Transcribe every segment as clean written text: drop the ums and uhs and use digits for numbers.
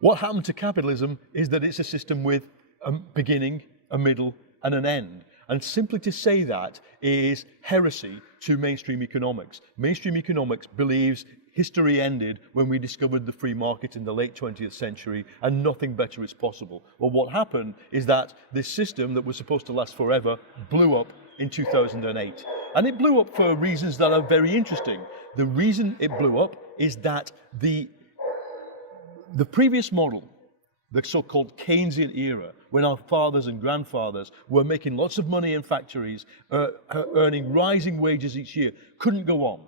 What happened to capitalism is that it's a system with a beginning, a middle, and an end. And simply to say that is heresy to mainstream economics. Mainstream economics believes history ended when we discovered the free market in the late 20th century and nothing better is possible. Well, what happened is that this system that was supposed to last forever blew up in 2008. And it blew up for reasons that are very interesting. The reason it blew up is that the previous model, the so-called Keynesian era, when our fathers and grandfathers were making lots of money in factories, earning rising wages each year, couldn't go on.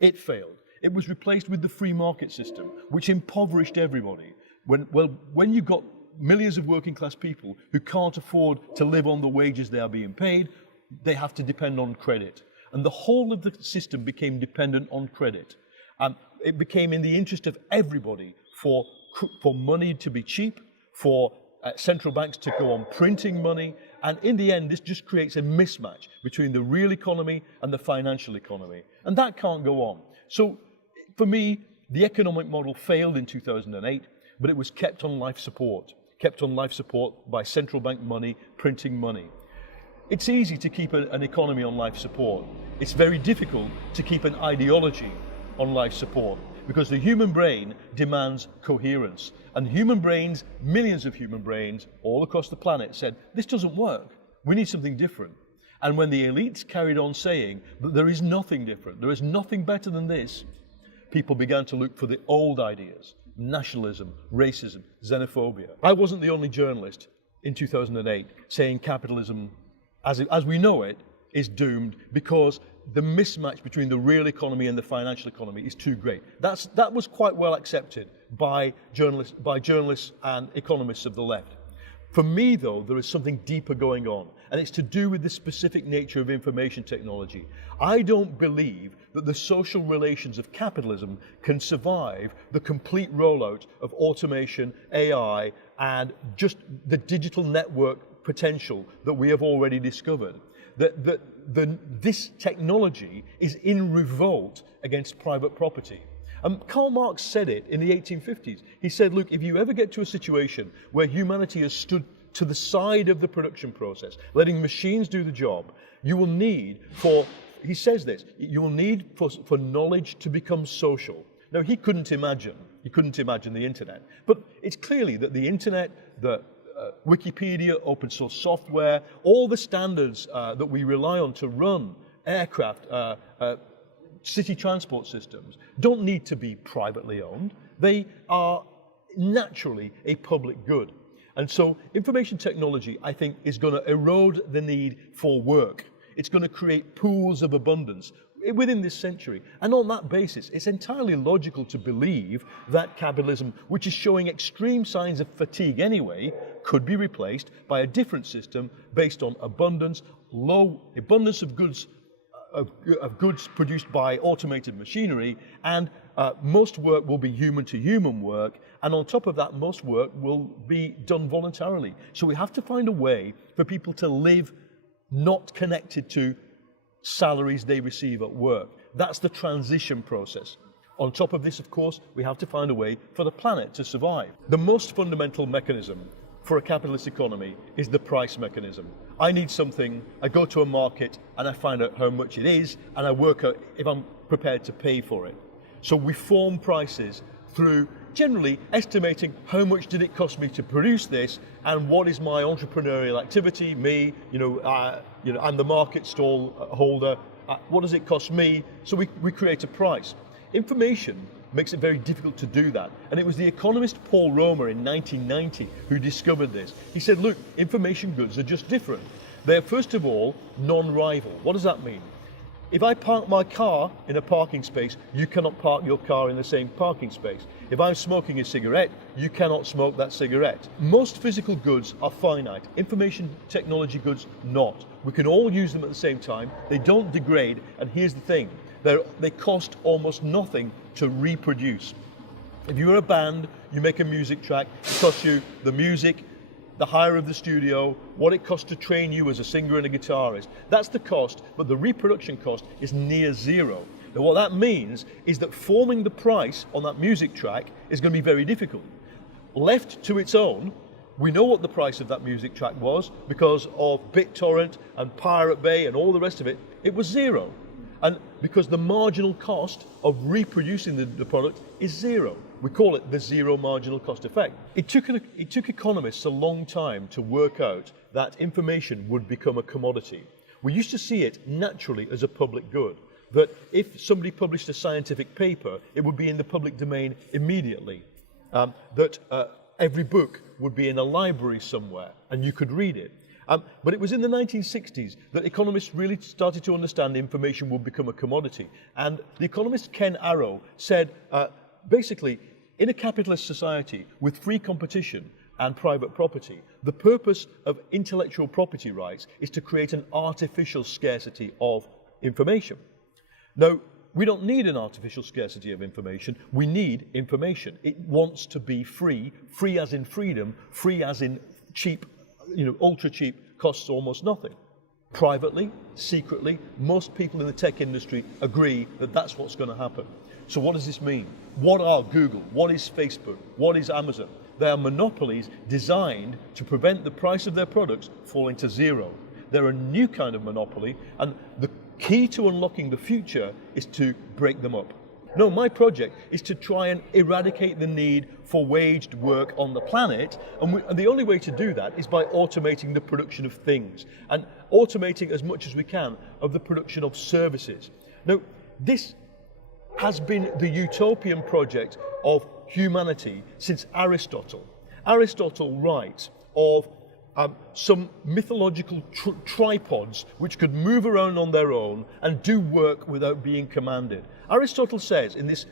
It failed. It was replaced with the free market system, which impoverished everybody. When you've got millions of working class people who can't afford to live on the wages they are being paid, they have to depend on credit. And the whole of the system became dependent on credit. And it became in the interest of everybody for money to be cheap, for central banks to go on printing money, and in the end this just creates a mismatch between the real economy and the financial economy, and that can't go on. So for me, the economic model failed in 2008, but it was kept on life support by central bank money, printing money. It's easy to keep an economy on life support. It's very difficult to keep an ideology on life support, because the human brain demands coherence. And human brains, millions of human brains all across the planet said, this doesn't work, we need something different. And when the elites carried on saying that there is nothing different, there is nothing better than this, people began to look for the old ideas, nationalism, racism, xenophobia. I wasn't the only journalist in 2008 saying capitalism, as we know it, is doomed because the mismatch between the real economy and the financial economy is too great. That was quite well accepted by journalists and economists of the left. For me, though, there is something deeper going on, and it's to do with the specific nature of information technology. I don't believe that the social relations of capitalism can survive the complete rollout of automation, AI, and just the digital network potential that we have already discovered. This technology is in revolt against private property. Karl Marx said it in the 1850s. He said, look, if you ever get to a situation where humanity has stood to the side of the production process, letting machines do the job, you will need he says this, you will need for knowledge to become social. Now, he couldn't imagine the internet, but it's clearly that the internet, Wikipedia, open source software, all the standards that we rely on to run aircraft, city transport systems, don't need to be privately owned. They are naturally a public good. And so information technology, I think, is going to erode the need for work. It's going to create pools of abundance within this century. And on that basis, it's entirely logical to believe that capitalism, which is showing extreme signs of fatigue anyway, could be replaced by a different system based on abundance of goods produced by automated machinery, and most work will be human-to-human work, and on top of that, most work will be done voluntarily. So we have to find a way for people to live not connected to salaries they receive at work. That's the transition process. On top of this, of course, we have to find a way for the planet to survive. The most fundamental mechanism for a capitalist economy is the price mechanism. I need something, I go to a market and I find out how much it is, and I work out if I'm prepared to pay for it. So we form prices through generally estimating how much did it cost me to produce this, and what is my entrepreneurial activity, me, I'm the market stall holder, what does it cost me? So we create a price. Information makes it very difficult to do that. And it was the economist Paul Romer in 1990 who discovered this. He said, look, information goods are just different. They're first of all non-rival. What does that mean? If I park my car in a parking space, you cannot park your car in the same parking space. If I'm smoking a cigarette, you cannot smoke that cigarette. Most physical goods are finite. Information technology goods not. We can all use them at the same time. They don't degrade, and here's the thing. They cost almost nothing to reproduce. If you're a band, you make a music track, it costs you the music, the hire of the studio, what it costs to train you as a singer and a guitarist. That's the cost, but the reproduction cost is near zero. Now what that means is that forming the price on that music track is going to be very difficult. left to its own, we know what the price of that music track was because of BitTorrent and Pirate Bay and all the rest of it. It was zero. And because the marginal cost of reproducing the product is zero. We call it the zero marginal cost effect. It took economists a long time to work out that information would become a commodity. We used to see it naturally as a public good, that if somebody published a scientific paper, it would be in the public domain immediately, that every book would be in a library somewhere and you could read it. But it was in the 1960s that economists really started to understand information would become a commodity. And the economist Ken Arrow said, basically, in a capitalist society with free competition and private property, the purpose of intellectual property rights is to create an artificial scarcity of information. Now, we don't need an artificial scarcity of information. We need information. It wants to be free, free as in freedom, free as in cheap, ultra cheap, costs almost nothing. Privately, secretly, most people in the tech industry agree that that's what's going to happen. So what does this mean? What are Google? What is Facebook? What is Amazon? They are monopolies designed to prevent the price of their products falling to zero. They're a new kind of monopoly, and the key to unlocking the future is to break them up. No, my project is to try and eradicate the need for waged work on the planet, and the only way to do that is by automating the production of things, and automating as much as we can of the production of services. Now, this has been the utopian project of humanity since Aristotle. Aristotle writes of some mythological tripods which could move around on their own and do work without being commanded. Aristotle says in this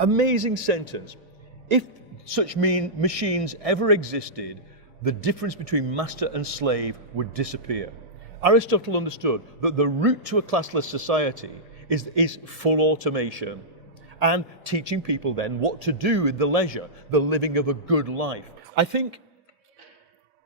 amazing sentence, if such machines ever existed, the difference between master and slave would disappear. Aristotle understood that the route to a classless society is full automation and teaching people then what to do with the leisure, the living of a good life. I think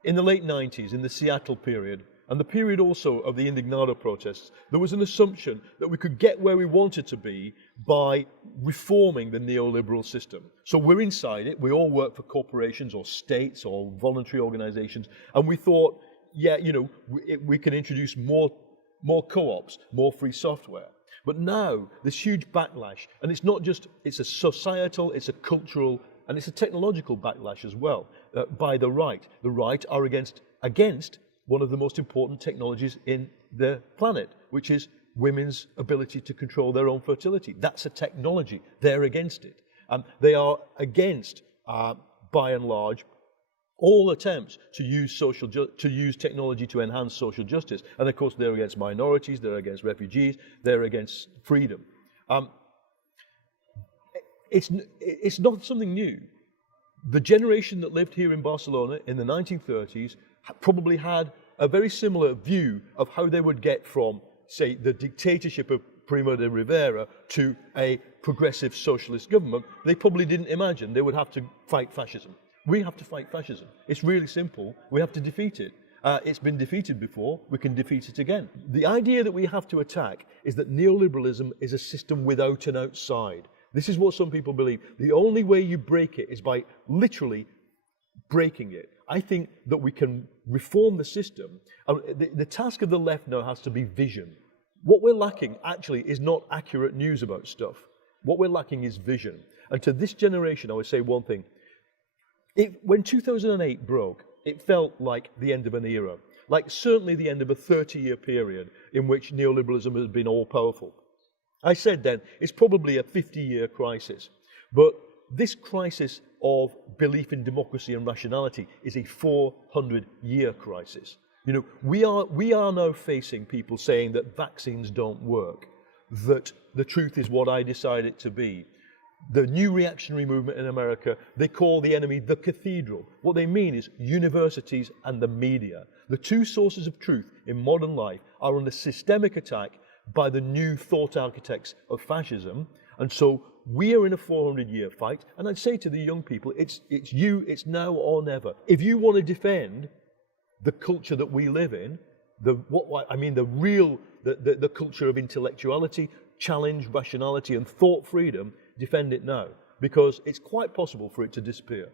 in the late 90s, in the Seattle period, and the period also of the Indignado protests, there was an assumption that we could get where we wanted to be by reforming the neoliberal system. So we're inside it, we all work for corporations or states or voluntary organizations, and we thought, yeah, we can introduce more co-ops, more free software. But now, this huge backlash, and it's a societal, it's a cultural, and it's a technological backlash as well, by the right. The right are against one of the most important technologies in the planet, which is women's ability to control their own fertility. That's a technology. They're against it. They are against, by and large, all attempts to use technology to enhance social justice. And of course, they're against minorities, they're against refugees, they're against freedom. It's not something new. The generation that lived here in Barcelona in the 1930s probably had a very similar view of how they would get from, say, the dictatorship of Primo de Rivera to a progressive socialist government. They probably didn't imagine they would have to fight fascism. We have to fight fascism. It's really simple. We have to defeat it. It's been defeated before. We can defeat it again. The idea that we have to attack is that neoliberalism is a system without an outside. This is what some people believe. The only way you break it is by literally breaking it. I think that we can reform the system. The task of the left now has to be vision. What we're lacking actually is not accurate news about stuff. What we're lacking is vision. And to this generation, I would say one thing. When 2008 broke, it felt like the end of an era, like certainly the end of a 30-year period in which neoliberalism has been all-powerful. I said then, it's probably a 50-year crisis, but this crisis of belief in democracy and rationality is a 400-year crisis. We are now facing people saying that vaccines don't work, that the truth is what I decide it to be. The new reactionary movement in America, they call the enemy the cathedral. What they mean is universities and the media. The two sources of truth in modern life are under systemic attack by the new thought architects of fascism. And so we are in a 400-year fight. And I'd say to the young people, it's now or never. If you want to defend the culture that we live in, the culture of intellectuality, challenge, rationality, and thought freedom, defend it now, because it's quite possible for it to disappear.